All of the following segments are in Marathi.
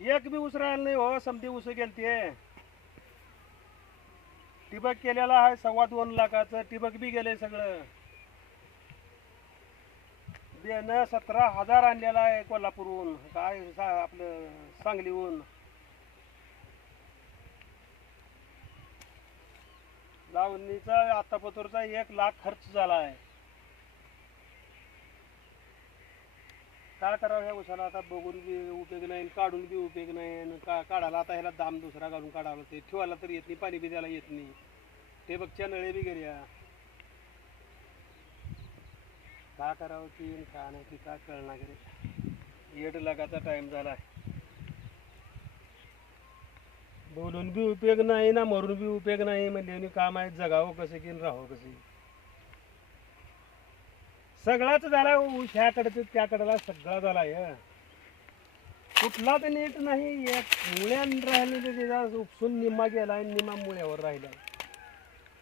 एक बी उस राहिला नाही हो समधी ऊस गेलते. ठिबक केलेला आहे सव्वा दोन लाखाचं ठिबक बी गेले सगळं. देणं सतरा हजार आणलेला आहे कोल्हापूरहून. काय सा- आपलं सांगलीहून. लावणीचा आतापतूरचा एक लाख खर्च झाला आहे. काय करावं ह्या उसाला आता बघून बी उपयोग नाही काढून बी उपयोग नाही आणि का काढायला आता ह्याला दाम दुसरा घालून काढावं ते. ठेवायला तर येत नाही पाणी बी द्यायला येत नाही. ते बघच्या नळे बी गेल्या का करावं ती आणि का नाही ती काय कळणार गेले येड लागाचा टाईम झाला बोलून बी उपयोग नाही ना मरून बी उपयोग नाही म्हणजे काम आहे जगावं कसं की राहावं कसं सगळाच झाला ऊस ह्याकडचं त्याकडला सगळा झाला आहे कुठला तर नीट नाही एक मुळ्यान राहिले तर त्याचा उपसून निम्मा गेला आणि निम्मा मुळ्यावर राहिला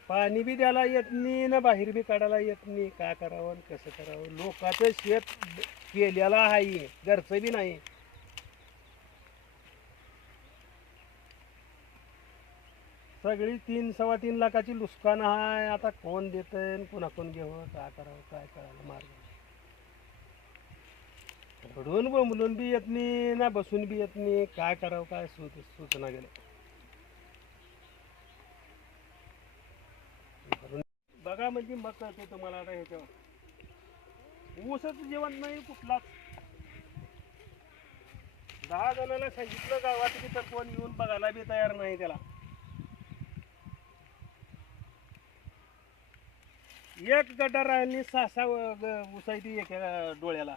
पाणी बी द्यायला येत नाही ना बाहेर बी काढायला येत नाही. काय करावं कसं करावं? लोकांचं शेत केलेलं आहे घरचं बी नाही. सगळी तीन सव्वा तीन लाखाची नुकसान आहे आता कोण देतंय आणि पुन्हा कोण काय करावं काय करावं मार्ग रडून बोंबलून बी येत नाही ना बसून बी येत नाही. काय करावं काय सुच सूचना गेले भरून- बघा म्हणजे मग कळते तुम्हाला आता ह्याच्यावर. ऊसच जेवण नाही कुठलाच दहा जणांना सांगितलं गावात की तर कोण येऊन बघायला बी तयार नाही त्याला. एक गड्डा राहिली सहा सहा उसायती एका डोळ्याला.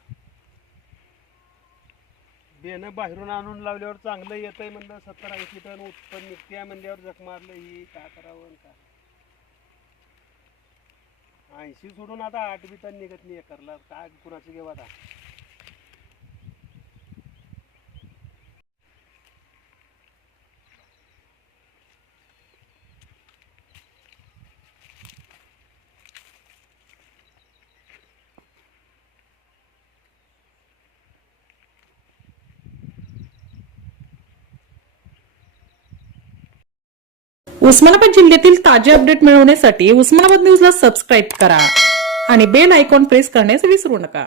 बेनं बाहेरून आणून लावल्यावर चांगलं येतंय म्हणलं सत्तर ऐंशी टन उत्पन्न निघते म्हणल्यावर जख मारलं ही काय करावं आणि काय? ऐंशी सोडून आता आठ बी टन निघत नाही एकरला. काय कुणाची घेऊ आता? उस्मानाबाद जिल्ह्यातील ताजे अपडेट मिळवण्यासाठी उस्मानाबाद न्यूजला सबस्क्राईब करा आणि बेल आयकॉन प्रेस करण्यास विसरू नका.